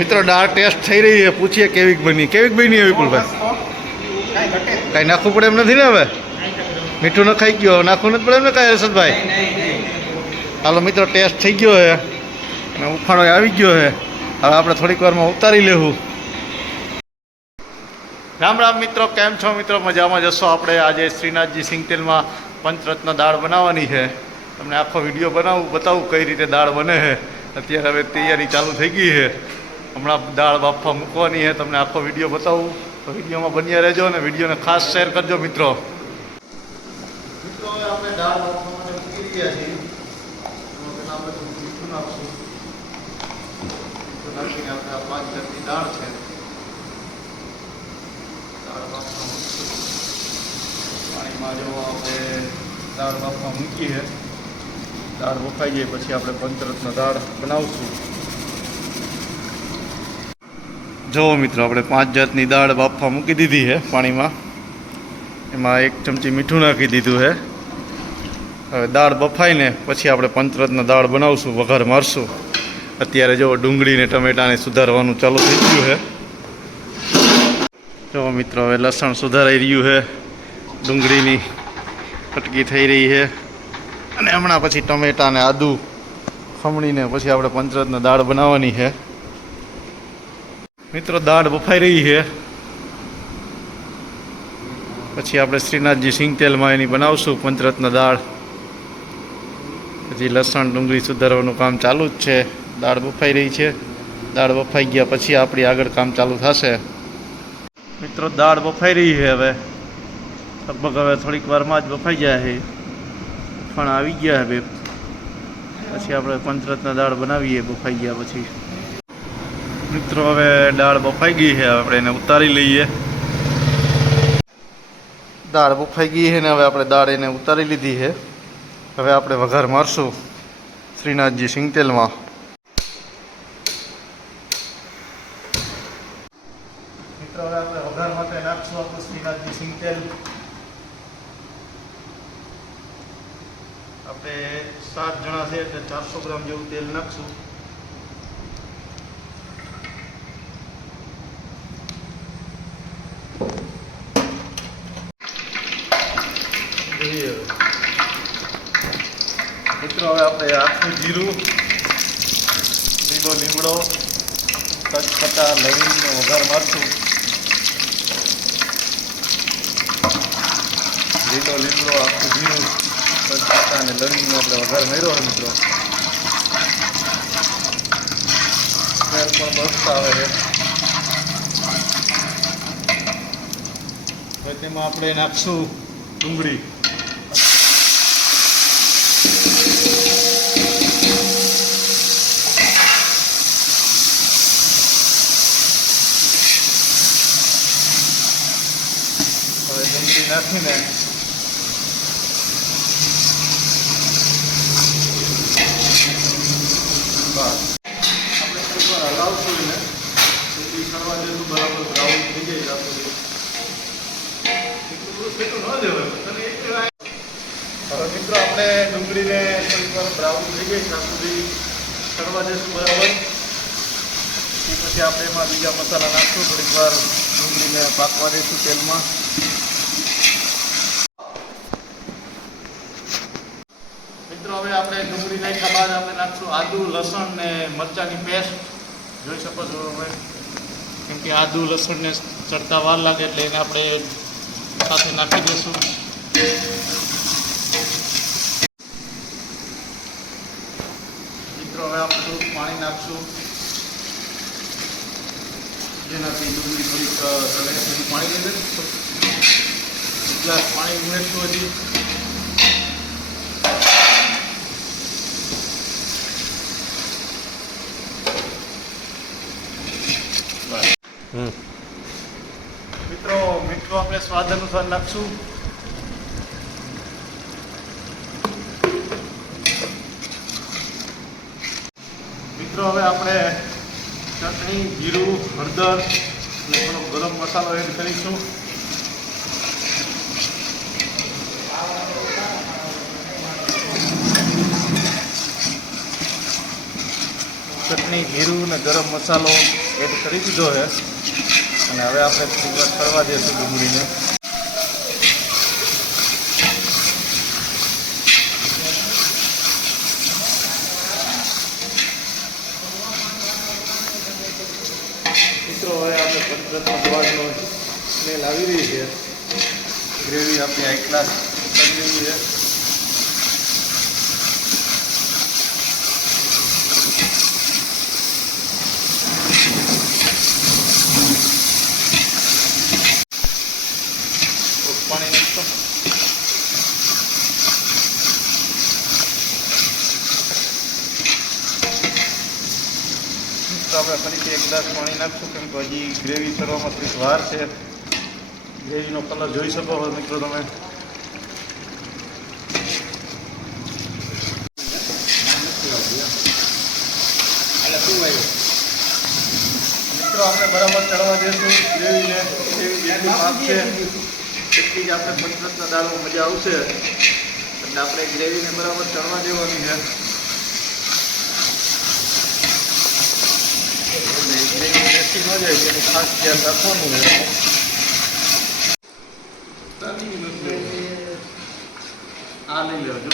મિત્રો, દાળ ટેસ્ટ થઈ રહી છે. પૂછીએ કેવીક બની. કેવીક બની વિપુલભાઈ કાંઈ નાખવું પડે એમ નથી ને હવે? મીઠું ન ખાઈ ગયો. નાખવું નથી પડે એમ ને કાંઈ હર્ષદભાઈ? હાલો મિત્રો, ટેસ્ટ થઈ ગયો છે. અને ઉફાણો આવી ગયો છે. હવે આપણે થોડીક વારમાં ઉતારી લેવું. રામ રામ મિત્રો, કેમ છો મિત્રો? મજામાં જશો આપણે આજે શ્રીનાથજી સિંગતેલમાં પંચરત્ન દાળ બનાવવાની છે. તમને આખો વીડિયો બનાવું, બતાવું કઈ રીતે દાળ બને છે. અત્યારે હવે તૈયારી ચાલુ થઈ ગઈ છે. હમણાં દાળ બાફવા મૂકવાની છે તમને આખો વીડિયો બતાવું. તો વિડીયોમાં બન્યા રહેજો અને વિડીયોને ખાસ શેર કરજો મિત્રો. મિત્રો પાંચ જાતની દાળ છે. પાણીમાં જો આપણે દાળ બાફવા મૂકીએ, દાળ બફાઈ જાય પછી આપણે પંચરત્ન દાળ બનાવશું. જો મિત્રો, આપણે પાંચ જાતની દાળ બાફવા મૂકી દીધી છે પાણીમાં. એમાં એક ચમચી મીઠું નાખી દીધું છે. હવે દાળ બફાઈને પછી આપણે પંચરત્ન દાળ બનાવશું, વઘાર મારશું. અત્યારે જો ડુંગળીને ટમેટાને સુધારવાનું ચાલુ થઈ ગયું છે. જો મિત્રો, હવે લસણ સુધારાઈ રહ્યું છે. ડુંગળીની કટકી થઈ રહી છે. અને હમણાં પછી ટમેટાને આદુ ખમણીને પછી આપણે પંચરત્ન દાળ બનાવવાની છે. મિત્રો, દાળ બફાઈ રહી છે. પછી આપણે શ્રીનાથજી સિંગતેલમાં એની બનાવશું, પંચરત્ન દાળ. પછી લસણ, ડુંગળી સુધારવાનું કામ ચાલુ જ છે. દાળ બફાઈ રહી છે. દાળ બફાઈ ગયા પછી આપણી આગળ કામ ચાલુ થશે. મિત્રો, દાળ બફાઈ રહી છે હવે. લગભગ હવે થોડીક વારમાં જ બફાઈ જાય છે. પણ આવી ગયા હવે પછી આપણે પંચરત્ન દાળ બનાવીએ બફાઈ ગયા પછી. મિત્રો હવે દાળ બફાઈ ગઈ છે આપણે એને ઉતારી લઈએ. દાળ બફાઈ ગઈ છે ને હવે આપણે દાળ એને ઉતારી લીધી છે. હવે આપણે વઘાર મારશું શ્રીનાથજી સિંગતેલમાં. મિત્રો હવે આપણે વઘાર માટે નાખશું આપણું શ્રીનાથજી સિંગતેલ. આપણે સાત જણા છે એટલે ચારસો ગ્રામ જેવું તેલ નાખશું જોઈએ હવે. મિત્રો, હવે આપણે આખું જીરું, લીલો લીમડો તજપત્તા લવિંગનો વઘાર મારશું. લીલો લીમડો, આખું જીરું, કચપટા અને લવિંગનો આપણે વઘાર મેળ્યો હોય મિત્રો. પણ મસ્ત આવે છે. તેમાં આપણે નાખશું ડુંગળી. હવે ડુંગળી નાખીને આપણે હલાવશું એને બરાબર બ્રાઉન થઈ જાય હવે મિત્રો આપણે ડુંગળીને થોડીક બ્રાઉન થઈ ગઈ ત્યાં સુધી કરવા દેશું બરાબર. પછી આપણે એમાં બીજા મસાલા નાખશું, થોડીક વાર ડુંગળીને પાકવા દઈશું તેલમાં મિત્રો હવે આપણે ડુંગળી નાખ્યા બાદ આપણે નાખશું આદુ, લસણ ને મરચાંની પેસ્ટ. જોઈ શકો છો હવે, કેમ કે આદુ લસણને ચડતા વાર લાગે એટલે એને આપણે સાથે નાખી દઈશું. મિત્રો, હવે આપણે થોડુંક પાણી નાખશું. જેનાથી ડુંગળી થોડીક સળે પાણી લઈ લે ગ્લાસ પાણી ઉમેરશું હજી બસ. મિત્રો મીઠું સ્વાદ અનુસાર નાખશું મિત્રો, હવે આપણે ચટણી, જીરું, હળદર અને થોડો ગરમ મસાલો એડ કરીશું. ચટણી, જીરું ને ગરમ મસાલો એડ કરી દીધો છે. અને હવે આપણે કરવા દઈશું ડુંગળીને. મિત્રો, હવે આપણે પંચરત્ન આવી રહી છે. ગ્રેવી આપણી હાઈ ક્લાસ બની છે થોડુંક પાણી નાખતો તો આપણે ફરીથી એક ગ્લાસ પાણી નાખશું કેમ કે હજી ગ્રેવી કરવામાં થોડીક વાર છે. ગ્રેવીનો કલર જોઈ શકો છો મિત્રો તમે. મિત્રો આપણે બરાબર ચડવા જઈશું ગ્રેવીને. ગ્રેવી જેટલી પાક છે એટલી જ આપણે પંચરત્ન દાળમાં મજા આવશે. એટલે આપણે ગ્રેવીને બરાબર ચડવા દેવાની છે. ધ્યાન રાખવાનું આ લઈ લેજો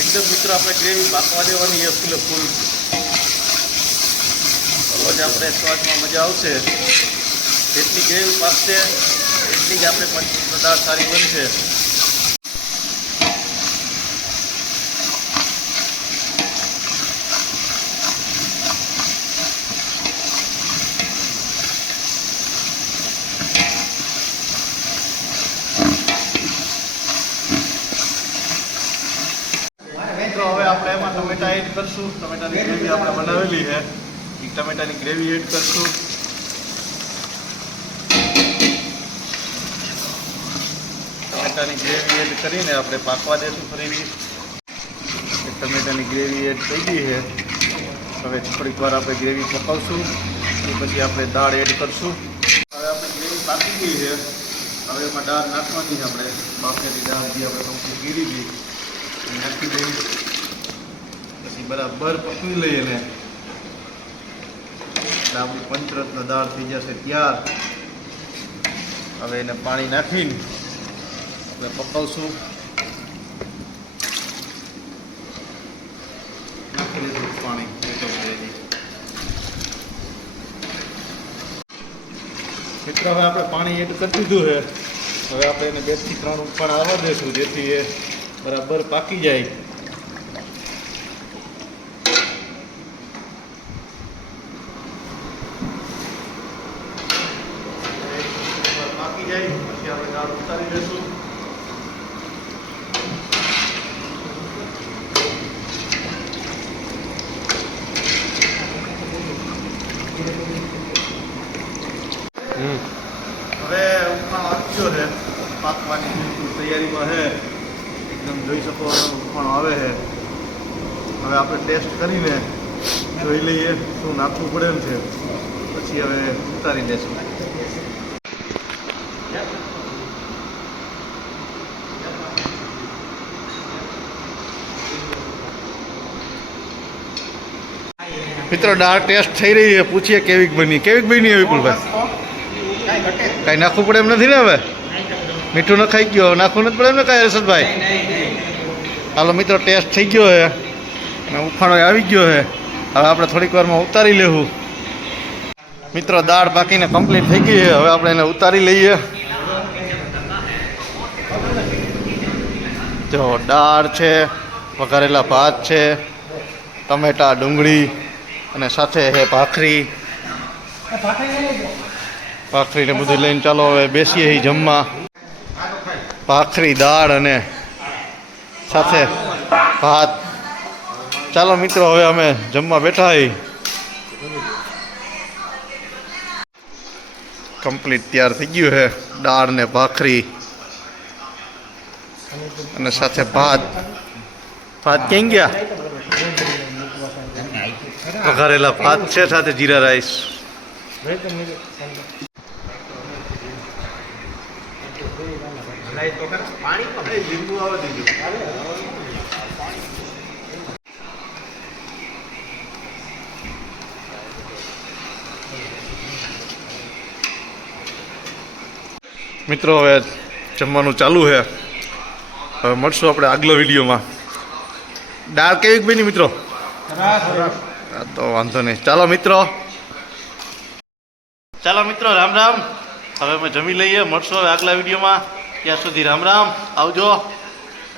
એકદમ મિત્રો આપણે ગ્રેવી પાકવા દેવાની છે ફૂલે ફૂલ. તો જ આપણે સ્વાદમાં મજા આવશે. જેટલી ગ્રેવી પાકશે એટલી જ આપણે પદાર્થ સારી બનશે. હવે આપણે એમાં ટમેટા એડ કરશું. ટમેટાની ગ્રેવી આપણે બનાવેલી છે. એ ટમેટાની ગ્રેવી એડ કરશું. ટમેટાની ગ્રેવી એડ કરીને આપણે પાકવા દેશું ફરીથી. ટમેટાની ગ્રેવી એડ થઈ ગઈ છે. હવે થોડીક વાર આપણે ગ્રેવી પકાવશું. એ પછી આપણે દાળ એડ કરશું. હવે આપણે ગ્રેવી પાકી ગઈ છે. હવે એમાં દાળ નાખવાની છે આપણે. બાફેલી દાળ જે આપણે કમ્પ્લીટ ગીરી હતી નાખી દઈએ. પછી બરાબર પકવી લઈએ ને એટલે આપણી પંચરત્ન દાળ થઈ જશે ત્યાર. હવે એને પાણી નાખીને આપણે પકાવશું. નાખી દીધું પાણી મિત્રો, હવે આપણે પાણી એડ કરી દીધું છે. હવે આપણે એને બેથી ત્રણ ઉપર આવવા દઈશું જેથી એ બરાબર પાકી જાય. જાય પછી આપણે દાળ ઉતારી દઈશું હવે આવી ગયો છે. પાકવાની બિલકુલ તૈયારીમાં છે. એકદમ જોઈ શકો છો આવે છે. હવે આપણે ટેસ્ટ કરીને જોઈ લઈએ શું નાખવું પડે છે. પછી હવે ઉતારી દેશું મિત્રો દાળ ટેસ્ટ થઈ રહી છે. પૂછીએ કેવીક બની. કેવીક બની વિપુલભાઈ કાંઈ નાખવું પડે એમ નથી ને હવે? મીઠું ન ખાઈ ગયો. નાખવું નથી પડે એમ ને કાંઈ, હર્ષદભાઈ? હાલો મિત્રો, ટેસ્ટ થઈ ગયો છે. અને ઉફાણો આવી ગયો છે. હવે આપણે થોડીક વારમાં ઉતારી લેવું. મિત્રો, દાળ પાકીને કમ્પ્લીટ થઈ ગઈ છે. હવે આપણે એને ઉતારી લઈએ. જો, દાળ છે, વઘારેલા ભાત છે, ટમેટા ડુંગળી અને સાથે હે ભાખરી. ભાખરીને બધું લઈને ચાલો, હવે બેસીએ જમવા. ભાખરી, દાળ અને સાથે ભાત. ચાલો મિત્રો, હવે અમે જમવા બેઠા કમ્પ્લીટ તૈયાર થઈ ગયું છે દાળ ને ભાખરી અને સાથે ભાત. ભાત ક્યાં ગયા? વઘારેલા ભાત છે સાથે જીરા રાઈસ. મિત્રો હવે જમવાનું ચાલુ છે. હવે મળશું આપણે આગલો વિડીયોમાં. ડાર્ક કેવી બની મિત્રો? હા, તો વાંધો નહીં. ચાલો મિત્રો. ચાલો મિત્રો, રામ રામ. હવે અમે જમી લઈએ. મળશું હવે આગલા વિડીયોમાં. ત્યાં સુધી રામ રામ. આવજો.